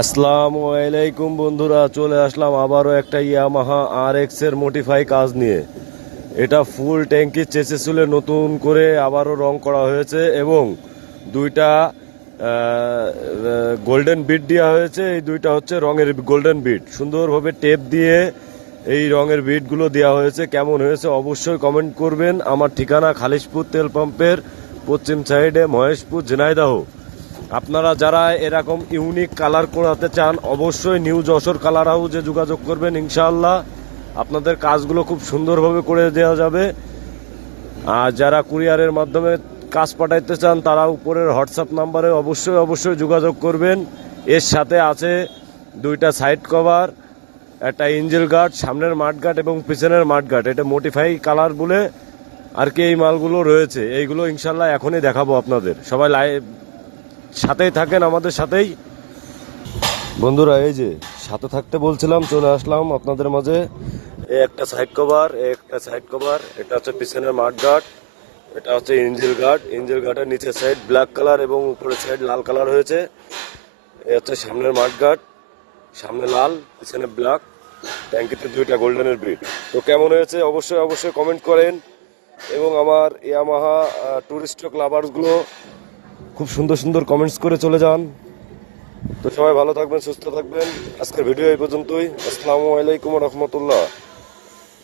আসসালামু আলাইকুম বন্ধুরা, চলে আসলাম আবারও একটা ইয়ামাহা RX এর মডিফাই কাজ নিয়ে। এটা ফুল ট্যাঙ্কি চেসিসুলে নতুন করে আবারও রং করা হয়েছে এবং দুইটা গোল্ডেন বিট দেওয়া হয়েছে। এই দুইটা হচ্ছে রঙের গোল্ডেন বিট, সুন্দরভাবে টেপ দিয়ে এই রঙের বিটগুলো দেওয়া হয়েছে। কেমন হয়েছে অবশ্যই কমেন্ট করবেন। আমার ঠিকানা খালিশপুর তেল পাম্পের পশ্চিম সাইডে, মহেশপুর, ঝিনাইদহ। আপনারা যারা এরকম ইউনিক কালার করাতে চান অবশ্যই নিউ যশোর কালার হাউসে যোগাযোগ করবেন। ইনশাআল্লাহ আপনাদের কাজগুলো খুব সুন্দরভাবে করে দেওয়া যাবে। আর যারা কুরিয়ারের মাধ্যমে কাজ পাঠাইতে চান তারা উপরের হোয়াটসঅ্যাপ নাম্বারে অবশ্যই যোগাযোগ করবেন। এর সাথে আছে দুইটা সাইড কভার, একটা ইঞ্জিল গার্ড, সামনের মাঠ গার্ড এবং পিছনের মাঠ গার্ড। এটা মডিফাই কালার বলে আর কি এই মালগুলো রয়েছে। এইগুলো ইনশাল্লাহ এখনই দেখাবো আপনাদের। সবাই লাইভ সাথেই থাকেন, আমাদের সাথেই বন্ধুরা। এই যে সাথে থাকতে বলছিলাম, চলে আসলাম আপনাদের মাঝে। একটা সাইড কভার, একটা সাইড কভার, এটা হচ্ছে পিছনের মাঠ গার্ড, এটা হচ্ছে ইঞ্জিল গার্ড। ইঞ্জিল গার্ডের নিচের সাইড ব্ল্যাক কালার এবং উপরের সাইড লাল কালার হয়েছে। এ হচ্ছে সামনের মাঠ গার্ড, সামনে লাল, পিছনে ব্ল্যাক, ট্যাঙ্কিতে দুইটা গোল্ডেনের বিট। তো কেমন হয়েছে অবশ্যই কমেন্ট করেন। এবং আমার ইয়ামাহা টুরিস্ট লাভার্সগুলো খুব সুন্দর কমেন্টস করে চলে যান। তো সবাই ভালো থাকবেন, সুস্থ থাকবেন। আজকের ভিডিও এই পর্যন্তই। আসসালামু আলাইকুম রহমতুল্লাহ।